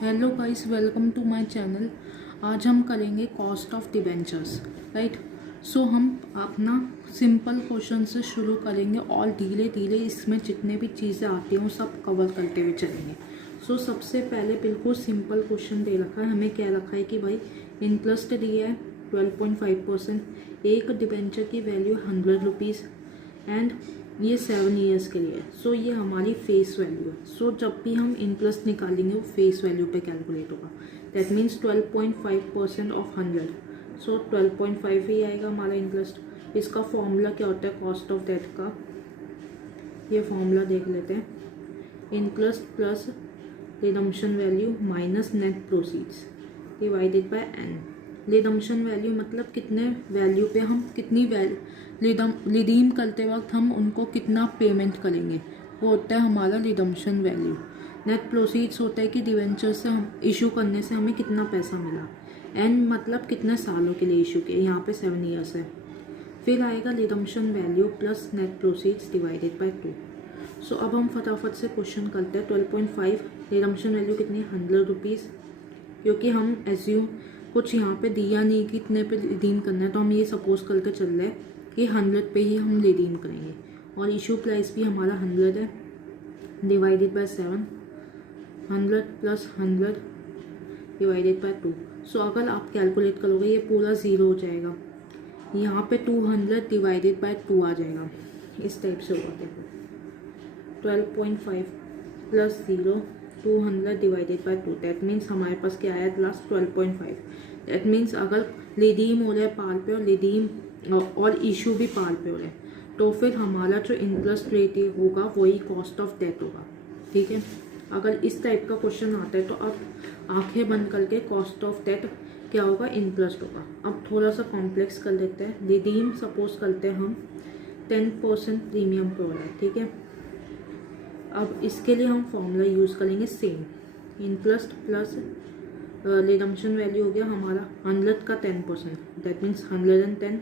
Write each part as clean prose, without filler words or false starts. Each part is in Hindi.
Hello guys, welcome to my channel. आज हम करेंगे cost of debentures, right. So हम अपना सिंपल क्वेश्चन से शुरू करेंगे और धीरे धीरे इसमें जितने भी चीज़ें आती हैं वो सब कवर करते हुए चलेंगे। सो सबसे पहले बिल्कुल सिंपल क्वेश्चन दे रखा है, हमें क्या रखा है कि भाई इंटरेस्ट दिया है 12.5%, एक डिबेंचर की वैल्यू 100 रुपीज़ एंड ये 7 ईयर्स के लिए। सो ये हमारी फेस वैल्यू है। सो जब भी हम इंटरेस्ट निकालेंगे वो फेस वैल्यू पे कैलकुलेट होगा। That means 12.5% of 100। सो 12.5 ही आएगा हमारा इंटरेस्ट। इसका फॉर्मूला क्या होता है कॉस्ट ऑफ डेट का, ये फॉर्मूला देख लेते हैं। Interest plus redemption value minus net proceeds divided by N. Redemption value मतलब कितने वैल्यू पे हम कितनी रिडीम करते वक्त हम उनको कितना पेमेंट करेंगे, वो होता है हमारा रिडम्पशन वैल्यू। नेट प्रोसीड्स होता है कि डिवेंचर से हम इशू करने से हमें कितना पैसा मिला। एन मतलब कितने सालों के लिए इशू किया, यहाँ पे 7 ईयर्स है। फिर आएगा redemption value plus net proceeds divided by 2। सो अब हम फटाफट से क्वेश्चन करते हैं। 12.5 रिडम्पशन वैल्यू कितनी, 100 रुपीज़। क्योंकि हम एज्यूम कुछ यहाँ पे दिया नहीं कि इतने पे रिडीम करना है, तो हम ये सपोज करके चल रहे हैं कि 100 पे ही हम रिडीम करेंगे। और इशू प्राइस भी हमारा 100 है divided by 7। 100 plus 100 divided by 2। सो अगर आप कैलकुलेट करोगे ये पूरा ज़ीरो हो जाएगा, यहाँ पे 200 डिवाइडेड बाय 2 आ जाएगा। इस टाइप से होगा। देखो 12.5 plus 0 200 divided by 2। That means हमारे पास क्या आया लास्ट 12.5। दैट मीन्स अगर रिडीम हो रहा है पार पे और रिडीम और इशू भी पार पे हो रहा है, तो फिर हमारा जो इंटरेस्ट रेट होगा वही कॉस्ट ऑफ डेट होगा। ठीक है, अगर इस टाइप का क्वेश्चन आता है तो अब आंखें बंद करके कॉस्ट ऑफ डेट क्या होगा, इंटरेस्ट होगा। अब थोड़ा सा कॉम्प्लेक्स कर लेते हैं। रिडीम सपोज करते हैं हम 10% प्रीमियम पे हो रहा है। ठीक है, अब इसके लिए हम फॉर्मूला यूज़ करेंगे same. Interest plus redemption value हो गया हमारा 100 का 10%, दैट मीन्स 110।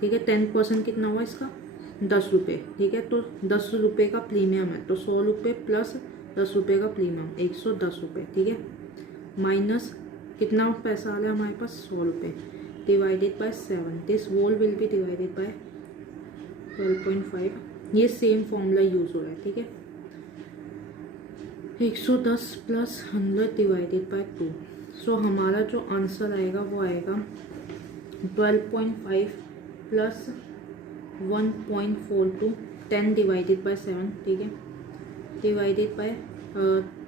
ठीक है, 10% कितना हुआ इसका, 10 रुपये। ठीक है, तो 10 रुपये का प्रीमियम है, तो 100 रुपये प्लस 10 रुपये का प्रीमियम 110 रुपये। ठीक है, माइनस कितना पैसा आ रहा है हमारे पास, 100 रुपये divided by 7। This whole will be divided by 12.5। ये सेम फॉर्मूला यूज़ हो रहा है। ठीक है, 110 प्लस 100 डिवाइडेड बाय 2। सो हमारा जो आंसर आएगा वो आएगा 12.5 प्लस 1.42 10 डिवाइडेड बाय 7। ठीक है, डिवाइडेड बाय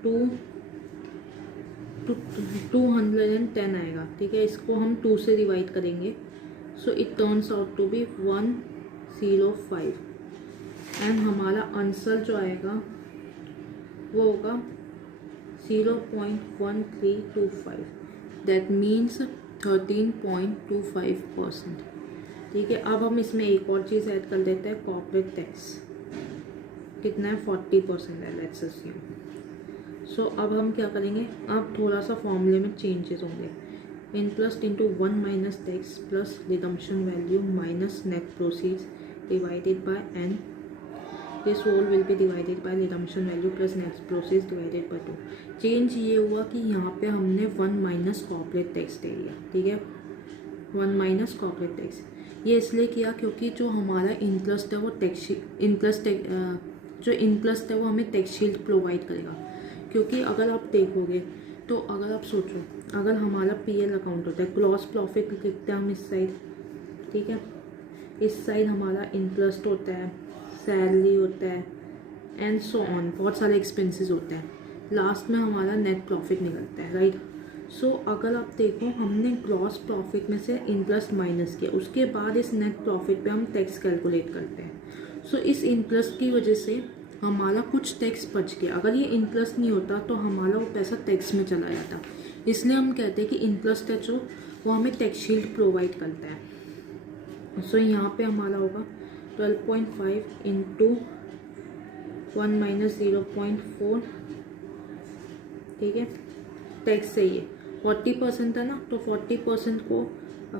210 आएगा। ठीक है, इसको हम 2 से डिवाइड करेंगे। So it turns out to be 105 and हमारा आंसर जो आएगा वो होगा 0.1325। That means 13.25%। ठीक है, अब हम इसमें एक और चीज़ ऐड कर देते हैं, कॉर्पोरेट टैक्स कितना है, 40% है, लेट्स अस्यूम। सो अब हम क्या करेंगे, अब थोड़ा सा फॉर्मूले में चेंजेस होंगे। Interest into 1 minus tax plus redemption value minus net proceeds divided by N. This whole will be divided by redemption value plus net proceeds divided by 2। Change ये हुआ कि यहाँ पे हमने 1 माइनस कॉर्पोरेट टैक्स दे दिया। ठीक है, 1 माइनस कॉर्पोरेट टैक्स ये इसलिए किया क्योंकि जो हमारा इंटरेस्ट है वो जो इंटरेस्ट है वो हमें टैक्स शील्ड प्रोवाइड करेगा। क्योंकि अगर आप देखोगे तो अगर आप सोचो, अगर हमारा पीएल अकाउंट होता है, ग्रॉस प्रॉफिट लिखते हैं हम इस साइड। ठीक है, इस साइड हमारा इंटरेस्ट होता है, सैलरी होता है एंड सो ऑन, बहुत सारे एक्सपेंसेस होते हैं। लास्ट में हमारा नेट प्रॉफिट निकलता है, राइट। सो अगर आप देखो हमने ग्रॉस प्रॉफिट में से इंटरेस्ट माइनस किया, उसके बाद इस नेट प्रॉफिट पे हम टैक्स कैलकुलेट करते हैं। सो इस इंटरेस्ट की वजह से हमारा कुछ टैक्स बच गया। अगर ये इंटरेस्ट नहीं होता तो हमारा वो पैसा टैक्स में चला जाता। इसलिए हम कहते हैं कि इंटरेस्ट है जो वो हमें टैक्स शील्ड प्रोवाइड करता है। सो यहाँ पे हमारा होगा 12.5 इंटू 1 माइनस 0.4। ठीक है, टैक्स सही है, 40% है ना, तो 40% को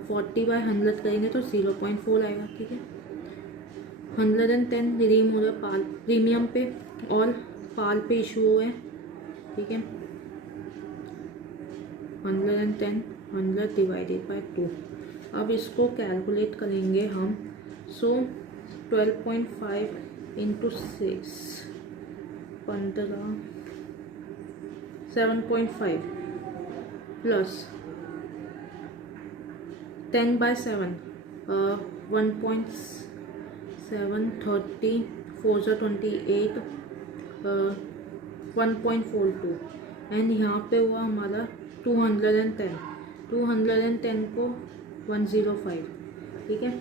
40/100 करेंगे तो 0.4 आएगा। ठीक है, 110 रिडीम हो रहा है पाल प्रीमियम पे और पाल पे इशू हुए हैं। ठीक है, 110 100 डिवाइडेड बाय 2। अब इसको कैलकुलेट करेंगे हम। सो 12.5 इंटू 6 15 7.5 प्लस 10/7 1.7 30 4 28 1.42 एंड यहाँ पे हुआ हमारा 210 को 105। ठीक है,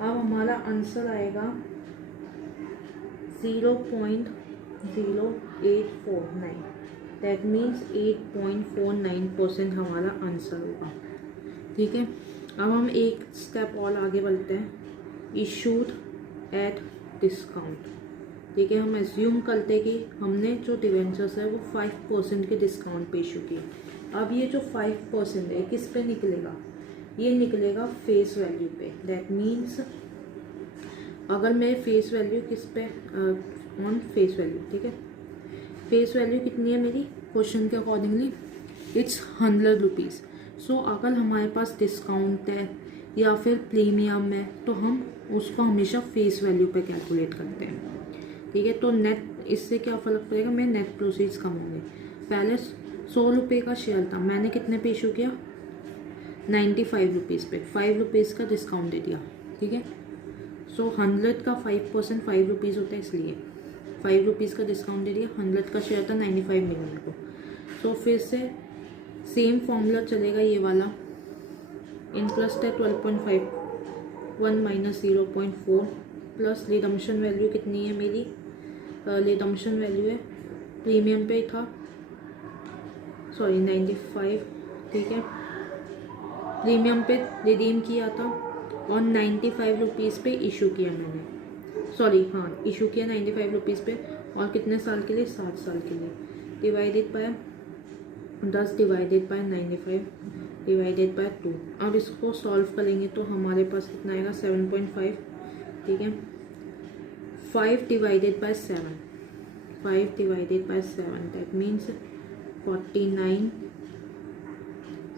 अब हमारा आंसर आएगा 0.0849। दैट मीन्स 8.49% हमारा आंसर होगा। ठीक है, अब हम एक स्टेप और आगे बढ़ते हैं। Issued at discount. ठीक है, हम एज्यूम करते कि हमने जो डिवेंचर्स है वो 5% के डिस्काउंट पे इशू किए। अब ये जो 5% है किस पे निकलेगा? ये निकलेगा फेस वैल्यू पे। दैट मीन्स अगर मैं फेस वैल्यू किस पे ऑन फेस वैल्यू, ठीक है, फेस वैल्यू कितनी है मेरी क्वेश्चन के अकॉर्डिंगली? It's 100 rupees. सो अगर हमारे पास डिस्काउंट है या फिर प्रीमियम है तो हम उसको हमेशा फेस वैल्यू पे कैलकुलेट करते हैं। ठीक है, तो नेट इससे क्या फ़र्क पड़ेगा? मैं नेट प्रोसीड्स कम होंगे। पहले 100 रुपये का शेयर था, मैंने कितने पे इशू किया? 95 रुपीज़ पे, 5 रुपीज़ का डिस्काउंट दे दिया। ठीक है, सो 100 का 5% 5 रुपीज़ होता है, इसलिए 5 रुपीज़ का डिस्काउंट दे दिया। 100 का शेयर था, 95 मिल मेरे को। सो फिर से सेम फॉर्मूला चलेगा ये वाला। इंटरेस्ट है 12.5 1 माइनस 0.4 प्लस रिडम्पशन वैल्यू कितनी है मेरी? रिडम्पशन वैल्यू है प्रीमियम पे था, सॉरी 95। ठीक है, प्रीमियम पे रिडीम किया था और 95 रुपीज़ पे इशू किया मैंने, सॉरी हाँ इशू किया 95 रुपीज़ पे। और कितने साल के लिए? 7 साल के लिए। Divided by 10 divided by 95 divided by 2। अब इसको सॉल्व करेंगे तो हमारे पास कितना आएगा? 7.5। ठीक है, 5 divided by 7 that means 49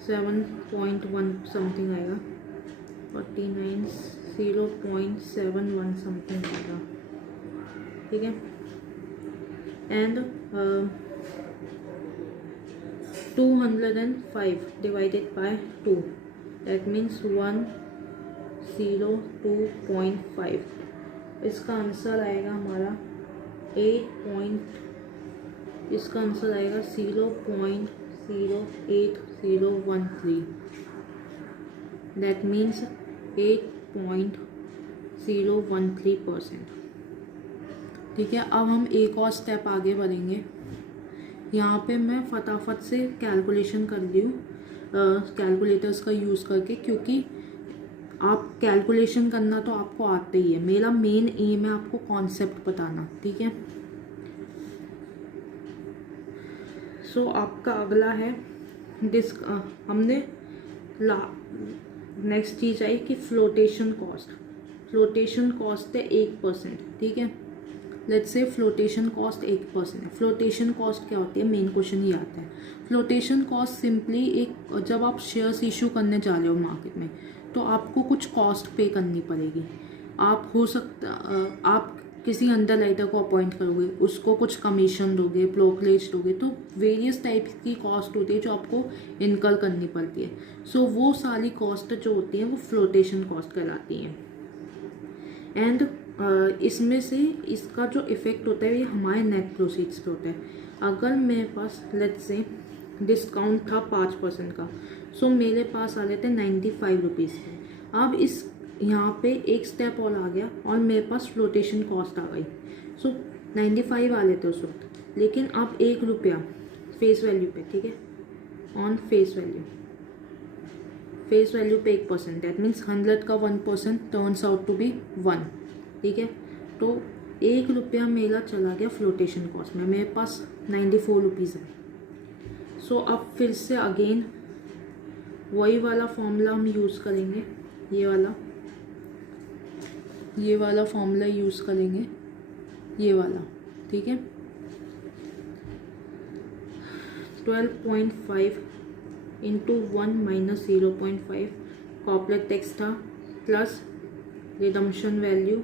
7.1 something आएगा, 49 0.71 समथिंग आएगा। ठीक है, and 205 divided by 2 that means 102.5। इसका आंसर आएगा हमारा 0.08013। That means 8.013%। ठीक है, अब हम एक और स्टेप आगे बढ़ेंगे। यहाँ पे मैं फटाफट से कैलकुलेशन कर ली हूँ कैलकुलेटर्स का यूज़ करके, क्योंकि आप कैलकुलेशन करना तो आपको आते ही है। मेरा मेन एम है आपको कॉन्सेप्ट बताना। ठीक है, सो आपका अगला है हमने नेक्स्ट चीज़ आई कि फ्लोटेशन कॉस्ट है 1%। ठीक है, लेट्स से फ्लोटेशन कॉस्ट 1% है। फ्लोटेशन कॉस्ट क्या होती है? मेन क्वेश्चन ये आता है। फ्लोटेशन कॉस्ट सिंपली एक, जब आप शेयर्स इशू करने जा रहे हो मार्केट में तो आपको कुछ कॉस्ट पे करनी पड़ेगी। आप हो सकता आप किसी अंडरराइटर को अपॉइंट करोगे, उसको कुछ कमीशन दोगे, ब्रोकरेज दोगे, तो वेरियस टाइप्स की कॉस्ट होती है जो आपको इनकर करनी पड़ती है। सो वो सारी कॉस्ट जो होती हैं वो फ्लोटेशन कॉस्ट कहलाती हैं। एंड इसमें से इसका जो इफ़ेक्ट होता है ये हमारे नेट प्रोसीड्स पे होता है। अगर मेरे पास लेट्स से डिस्काउंट था 5% का, सो मेरे पास आ गए थे 95 रुपीज़ के। अब इस यहाँ पे एक स्टेप और आ गया और मेरे पास फ्लोटेशन कॉस्ट आ गई। सो 95 आ लेते उस वक्त, लेकिन अब 1 रुपया फेस वैल्यू पे, ठीक है, ऑन फेस वैल्यू पे 1%, दैट मीन्स 100 का 1% टर्न्स आउट टू बी 1। ठीक है, तो 1 रुपया मेरा चला गया फ्लोटेशन कॉस्ट में, मेरे पास 94 रुपीज़ है। सो अब फिर से अगेन वही वाला फॉर्मूला हम यूज़ करेंगे, ये वाला फॉर्मूला यूज़ करेंगे, ये वाला। ठीक है, 12.5 इंटू 1 माइनस 0.5 कॉर्पोरेट टैक्स था प्लस रिडम्पशन वैल्यू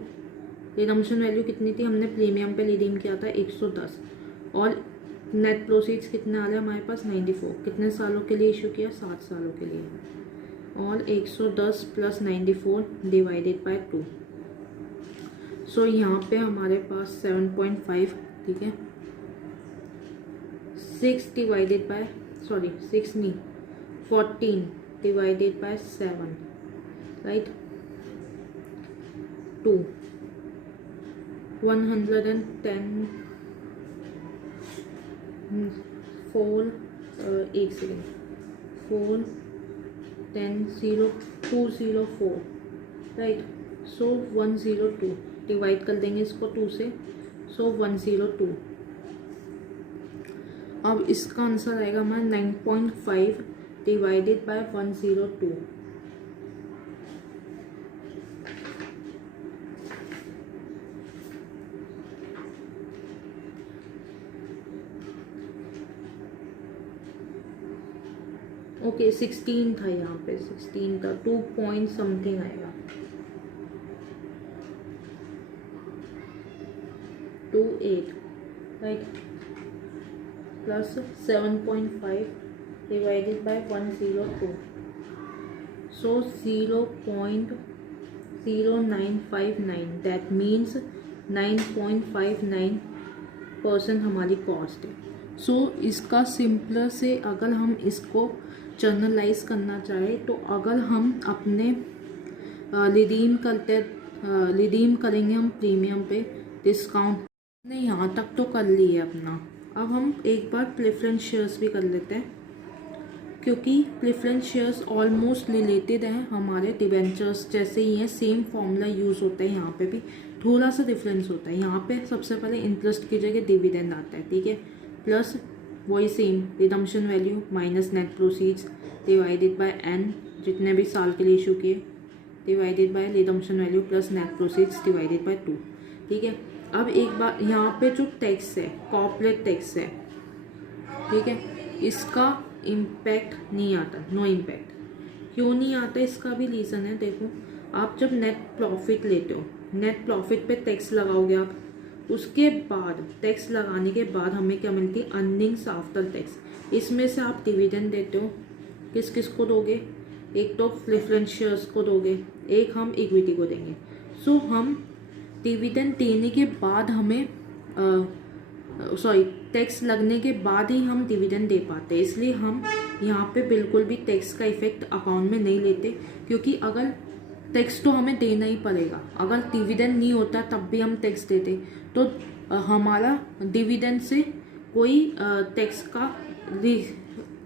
कितनी थी, हमने प्रीमियम पे रिडीम किया था 110 और नेट प्रोसीड्स कितने आ रहे हैं हमारे पास 94। कितने सालों के लिए इशू किया, 7 सालों के लिए और 110 प्लस 94 डिवाइडेड बाय 2। सो यहाँ पे हमारे पास 7.5, ठीक है, 6 डिवाइडेड बाय 6 नहीं 14 डिवाइडेड बाय 7, राइट, 2 110 4 एक सेकेंड 4 10 0 204, राइट। सो 102 डिवाइड कर देंगे इसको 2 से, सो 102। अब इसका आंसर आएगा हमारा 9.5 डिवाइडेड बाय 102। ओके 16 था, यहाँ पे 16 था, 2 पॉइंट समथिंग आएगा, 28, right, plus 7.5 divided by 102, so 0.0959, that means 9.59% हमारी कॉस्ट है। सो इसका सिंपलर से अगर हम इसको जर्नलाइज करना चाहें तो अगर हम अपने रिडीम करेंगे हम प्रीमियम पे डिस्काउंट ने यहाँ तक तो कर ली है अपना। अब हम एक बार प्रेफरेंस शेयर्स भी कर लेते हैं, क्योंकि प्रेफरेंस शेयर्स ऑलमोस्ट रिलेटेड हैं हमारे डिबेंचर्स जैसे ही हैं, सेम फॉर्मूला यूज़ होता है। यहाँ पे भी थोड़ा सा डिफरेंस होता है। यहाँ पे सबसे पहले इंटरेस्ट की जगह डिविडेंड आता है, ठीक है, प्लस वही same redemption value minus net proceeds divided by N, जितने भी साल के लिए इशू किए, divided by redemption value plus net proceeds divided by 2, ठीक है। अब एक बार यहाँ पे जो टैक्स है, कॉर्पोरेट टैक्स है, ठीक है, इसका इम्पैक्ट नहीं आता, नो इम्पैक्ट। क्यों नहीं आता, इसका भी रीज़न है। देखो, आप जब नेट प्रॉफिट लेते हो, नेट प्रॉफिट पे टैक्स लगाओगे आप, उसके बाद टैक्स लगाने के बाद हमें क्या मिलती है, अर्निंग्स आफ्टर टैक्स। इसमें से आप डिविडेंड देते हो, किस किस को दोगे, एक तो प्रेफरेंस शेयर्स को दोगे, एक हम इक्विटी को देंगे। सो हम डिविडेंड देने के बाद हमें टैक्स लगने के बाद ही हम डिविडेंड दे पाते हैं। इसलिए हम यहाँ पे बिल्कुल भी टैक्स का इफेक्ट अकाउंट में नहीं लेते, क्योंकि अगर टैक्स तो हमें देना ही पड़ेगा। अगर डिविडेंड नहीं होता तब भी हम टैक्स देते तो हमारा डिविडेंड से कोई टैक्स का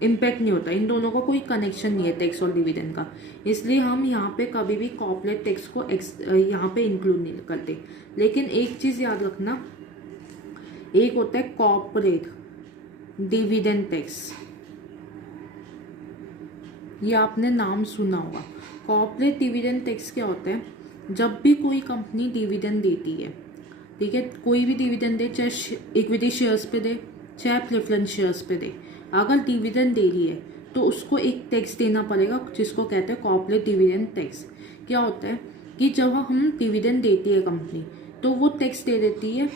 इम्पैक्ट नहीं होता। इन दोनों का कोई कनेक्शन नहीं है, टैक्स और डिविडेंड का। इसलिए हम यहाँ पे कभी भी कॉर्पोरेट टैक्स को यहाँ पे इंक्लूड नहीं करते। लेकिन एक चीज़ याद रखना, एक होता है कॉर्पोरेट डिविडेंड टैक्स, ये आपने नाम सुना होगा। कॉर्पोरेट डिविडेंड टैक्स क्या होता है, जब भी कोई कंपनी डिविडेंड देती है, ठीक है, कोई भी डिविडेंड दे, चाहे इक्विटी शेयर्स पे दे चाहे प्रेफरेंस शेयर्स पे दे, अगर डिविडेंड दे रही है तो उसको एक टैक्स देना पड़ेगा जिसको कहते हैं कॉर्पोरेट डिविडेंड टैक्स। क्या होता है कि जब हम डिविडेंड देती है कंपनी तो वो टैक्स दे देती है,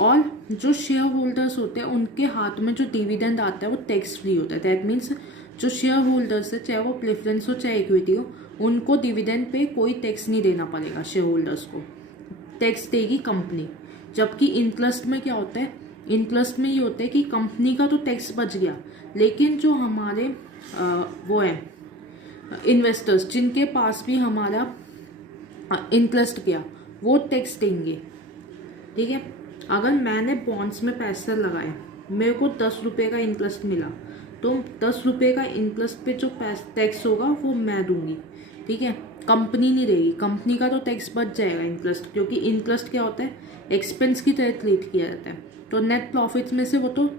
और जो शेयर होल्डर्स होते हैं उनके हाथ में जो डिविडेंड आता है वो टैक्स फ्री होता है। दैट मीन्स जो शेयर होल्डर्स है, चाहे वो प्रेफरेंस हो चाहे इक्विटी हो, उनको डिविडेंड पे कोई टैक्स नहीं देना पड़ेगा। शेयर होल्डर्स को टैक्स देगी कंपनी। जबकि इंटरेस्ट में क्या होता है, इंटरेस्ट में ये होता है कि कंपनी का तो टैक्स बच गया, लेकिन जो हमारे वो है इन्वेस्टर्स जिनके पास भी हमारा इंटरेस्ट गया वो टैक्स देंगे, ठीक है। अगर मैंने बॉन्ड्स में पैसे लगाए, मेरे को 10 रुपये का इंटरेस्ट मिला, तो 10 रुपये का इंटरेस्ट पे जो टैक्स होगा वो मैं दूंगी, ठीक है, कंपनी नहीं देगी। कंपनी का तो टैक्स बच जाएगा इंटरेस्ट, क्योंकि इंटरेस्ट क्या होता है, एक्सपेंस की तरह ट्रीट किया जाता है। तो नेट प्रॉफिट्स में से वो तो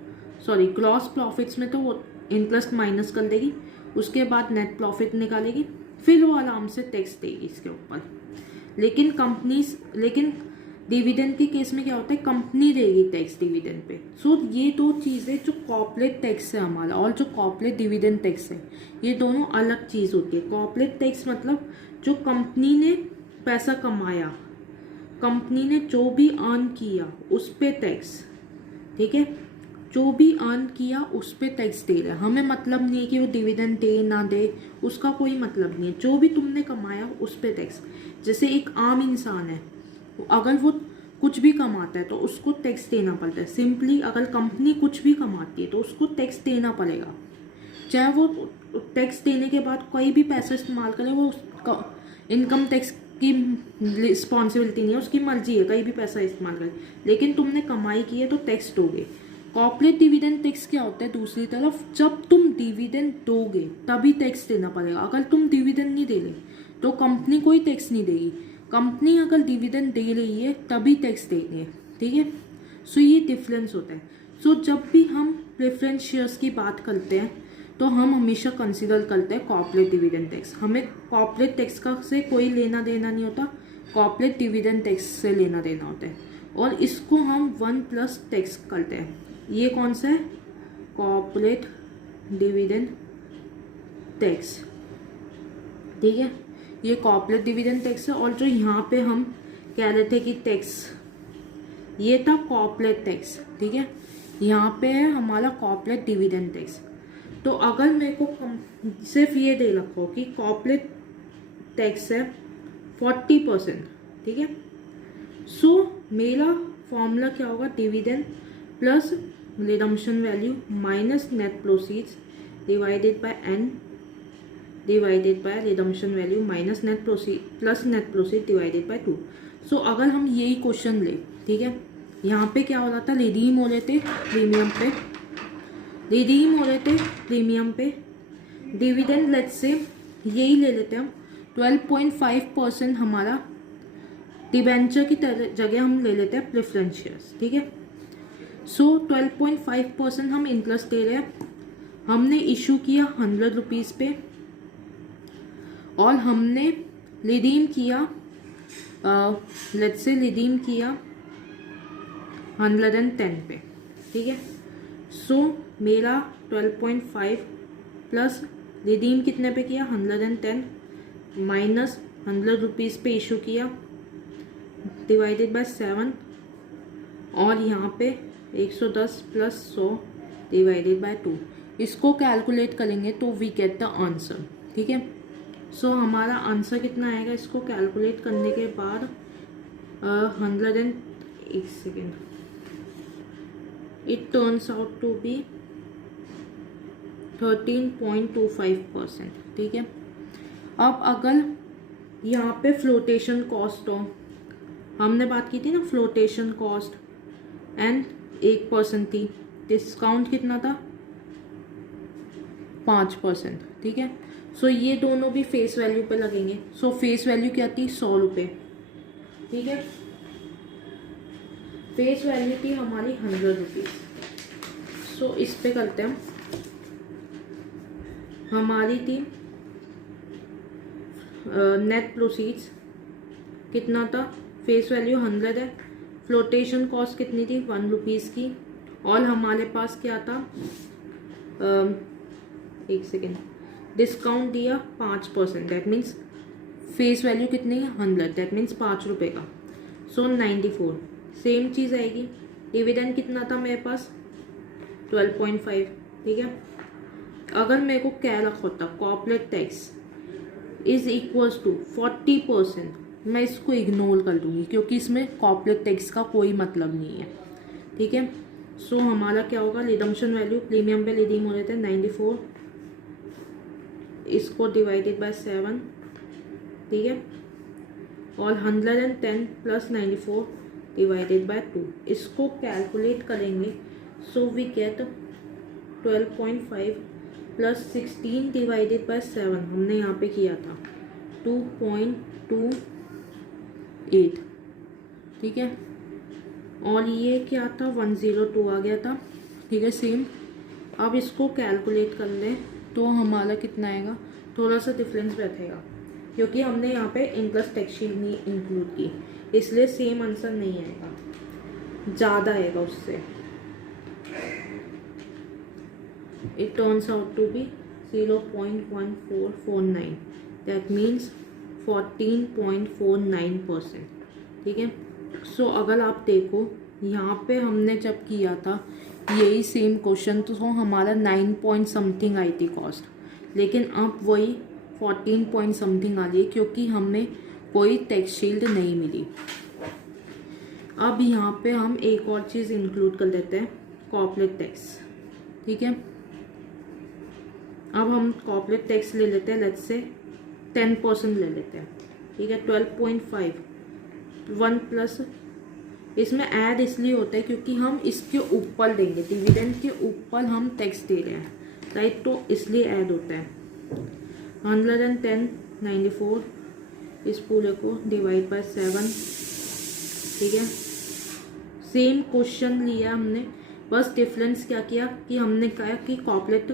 ग्रॉस प्रॉफिट्स में तो वो इंटरेस्ट माइनस कर देगी, उसके बाद नेट प्रॉफिट निकालेगी, फिर वो आराम से टैक्स देगी इसके ऊपर। लेकिन डिविडेंड के केस में क्या होता है, कंपनी देगी टैक्स डिविडेंड पे। सो ये दो चीज़ें जो कॉर्पोरेट टैक्स है हमारा और जो कॉर्पोरेट डिविडेंड टैक्स है, ये दोनों अलग चीज़ होती है। कॉर्पोरेट टैक्स मतलब जो कंपनी ने पैसा कमाया, कंपनी ने जो भी अर्न किया उस पे टैक्स, ठीक है, जो भी अर्न किया उस पे टैक्स दे रहे हैं। हमें मतलब नहीं है कि वो डिविडेंड दे ना दे, उसका कोई मतलब नहीं है। जो भी तुमने कमाया उस पे टैक्स। जैसे एक आम इंसान है, अगर वो कुछ भी कमाता है तो उसको टैक्स देना पड़ता है। सिंपली अगर कंपनी कुछ भी कमाती है तो उसको टैक्स देना पड़ेगा, चाहे वो टैक्स देने के बाद कोई भी पैसा इस्तेमाल करे, वो इनकम टैक्स की रिस्पॉन्सिबिलिटी नहीं है, उसकी मर्जी है, कहीं भी पैसा इस्तेमाल करे, लेकिन तुमने कमाई की है तो टैक्स दोगे। कॉर्पोरेट डिविडेंड टैक्स क्या होता है दूसरी तरफ, जब तुम डिविडेंड दोगे तभी टैक्स देना पड़ेगा। अगर तुम डिविडेंड नहीं दे रहे तो कंपनी कोई टैक्स नहीं देगी। कंपनी अगर डिविडेंड दे रही है तभी टैक्स देगी है, ठीक है। सो ये डिफरेंस होता है। सो जब भी हम प्रेफरेंस शेयर्स की बात करते हैं तो हम हमेशा कंसिडर करते हैं कॉर्पोरेट डिविडेंड टैक्स। हमें कॉर्पोरेट टैक्स का से कोई लेना देना नहीं होता, कॉर्पोरेट डिविडेंड टैक्स से लेना देना होता है, और इसको हम 1+ टैक्स करते हैं। ये कौन सा है, कॉर्पोरेट डिविडेंड टैक्स, ठीक है, ये कॉर्पोरेट डिविडेंड टैक्स है। और जो यहाँ पे हम कह रहे थे कि टैक्स, ये था कॉर्पोरेट टैक्स, ठीक है, यहाँ पे है हमारा कॉर्पोरेट डिविडेंड टैक्स। तो अगर मेरे को सिर्फ ये दे रखो कि कॉर्पोरेट टैक्स है 40%, ठीक है, सो मेरा फॉर्मूला क्या होगा, dividend plus redemption value minus net proceeds divided bye n divided by redemption value minus net proceed plus net proceed divided by 2। सो अगर हम यही क्वेश्चन ले, ठीक है, यहाँ पे क्या हो रहा था, रिडीम हो रहे थे प्रीमियम पे, रिडीम हो रहे थे प्रीमियम पे, डिविडेंड लेट्स से यही ले लेते हैं हम 12.5% हमारा डिबेंचर की जगह हम ले लेते हैं प्रेफरेंस शेयर्स, ठीक है। सो 12.5% हम इंटरेस्ट दे रहे हैं, हमने इशू किया 100 रुपीज़ पे और हमने रिडीम किया लेट्स से रिडीम किया 110 पे, ठीक है। सो मेरा 12.5 प्लस रिडीम कितने पे किया 110 माइनस 100 रुपीज़ पे इशू किया डिवाइडेड बाय 7 और यहाँ पे 110 प्लस 100 डिवाइडेड बाय 2। इसको कैलकुलेट करेंगे तो वी गेट द आंसर, ठीक है। सो हमारा आंसर कितना आएगा, इसको कैलकुलेट करने के बाद 101 second, it turns out to be 13.25%, ठीक है। अब अगर यहाँ पे फ्लोटेशन कॉस्ट हो, हमने बात की थी ना फ्लोटेशन कॉस्ट एंड 1% थी, डिस्काउंट कितना था 5%, ठीक है। सो ये दोनों भी फेस वैल्यू पे लगेंगे। सो फेस वैल्यू क्या थी 100 रुपये, ठीक है, फेस वैल्यू थी हमारी 100 रुपीज़। सो इस पे करते हैं, हमारी थी नेट प्रोसीड्स कितना था, फेस वैल्यू 100 है, फ्लोटेशन कॉस्ट कितनी थी 1 रुपीज़ की, और हमारे पास क्या था 1 सेकेंड, डिस्काउंट दिया 5%, दैट मीन्स फेस वैल्यू कितनी है 100, दैट मीन्स 5 रुपये का। सो 94 सेम चीज़ आएगी। डिविडेंड कितना था मेरे पास 12.5, ठीक है। अगर मेरे को क्या रखा होता corporate tax is equals to 40%, मैं इसको इग्नोर कर दूंगी क्योंकि इसमें कॉर्पोरेट टैक्स का कोई मतलब नहीं है, ठीक है। सो हमारा क्या होगा, रिडम्पशन वैल्यू प्रीमियम पे रिडीम हो रहे थे 94, इसको डिवाइडेड बाय 7, ठीक है, और 110 प्लस 94 डिवाइडेड बाय 2, इसको कैलकुलेट करेंगे। So we get 12.5 plus 16 divided by 7, हमने यहाँ पे किया था 2.28, ठीक है, और ये क्या था 102 आ गया था, ठीक है सेम। अब इसको कैलकुलेट कर लें तो हमारा कितना आएगा, थोड़ा सा डिफरेंस बैठेगा क्योंकि हमने यहाँ पे इंटरेस्ट टैक्स शीट नहीं इंक्लूड की, इसलिए सेम आंसर नहीं आएगा, ज़्यादा आएगा उससे। It turns out to be 0.1449, that means 14.49%। ठीक है। सो अगर आप देखो यहाँ पे हमने जब किया था यही सेम क्वेश्चन तो हमारा 9 पॉइंट समथिंग आई थी कॉस्ट, लेकिन अब वही 14 पॉइंट समथिंग आ रही है क्योंकि हमें कोई टैक्स शील्ड नहीं मिली। अब यहाँ पे हम एक और चीज़ इंक्लूड कर लेते हैं, कॉर्पोरेट टैक्स। ठीक है। अब हम कॉर्पोरेट टैक्स ले लेते हैं, लेट्स से 10% ले लेते हैं। ठीक है। 12.5 1 प्लस, इसमें ऐड इसलिए होता है क्योंकि हम इसके ऊपर देंगे, डिविडेंड के ऊपर हम टैक्स दे रहे हैं, राइट, तो इसलिए ऐड होता है। 110.94 इस पूरे को डिवाइड बाय 7। ठीक है। सेम क्वेश्चन लिया हमने, बस डिफरेंस क्या किया कि हमने कहा कि corporate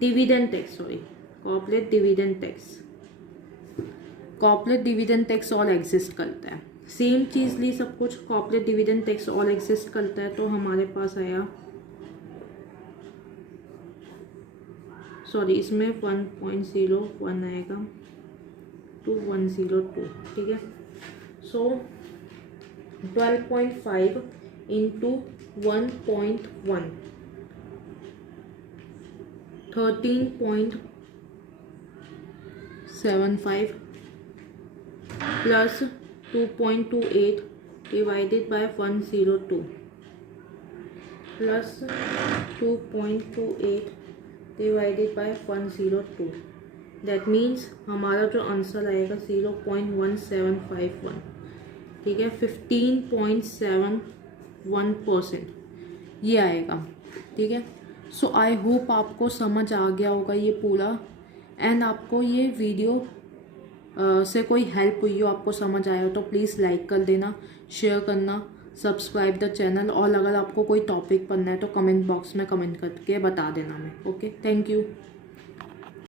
dividend tax, corporate dividend tax all exist करता है। सेम चीज़ ली सब कुछ, corporate dividend tax all exist करता है, तो हमारे पास आया, सॉरी इसमें 1.01 आएगा टू 102। ठीक है। सो 12.5 into 1.1 13.75 plus 2.28 divided by 102 plus 2.28 divided by 102, that means हमारा जो आंसर आएगा 0.1751। ठीक है। 15.71% ये आएगा। ठीक है। सो आई होप आपको समझ आ गया होगा ये पूरा, एंड आपको ये वीडियो से कोई हेल्प हुई हो, आपको समझ आया हो तो प्लीज़ लाइक कर देना, शेयर करना, सब्सक्राइब द चैनल, और अगर आपको कोई टॉपिक पढ़ना है तो कमेंट बॉक्स में कमेंट करके बता देना मैं। Okay, thank you.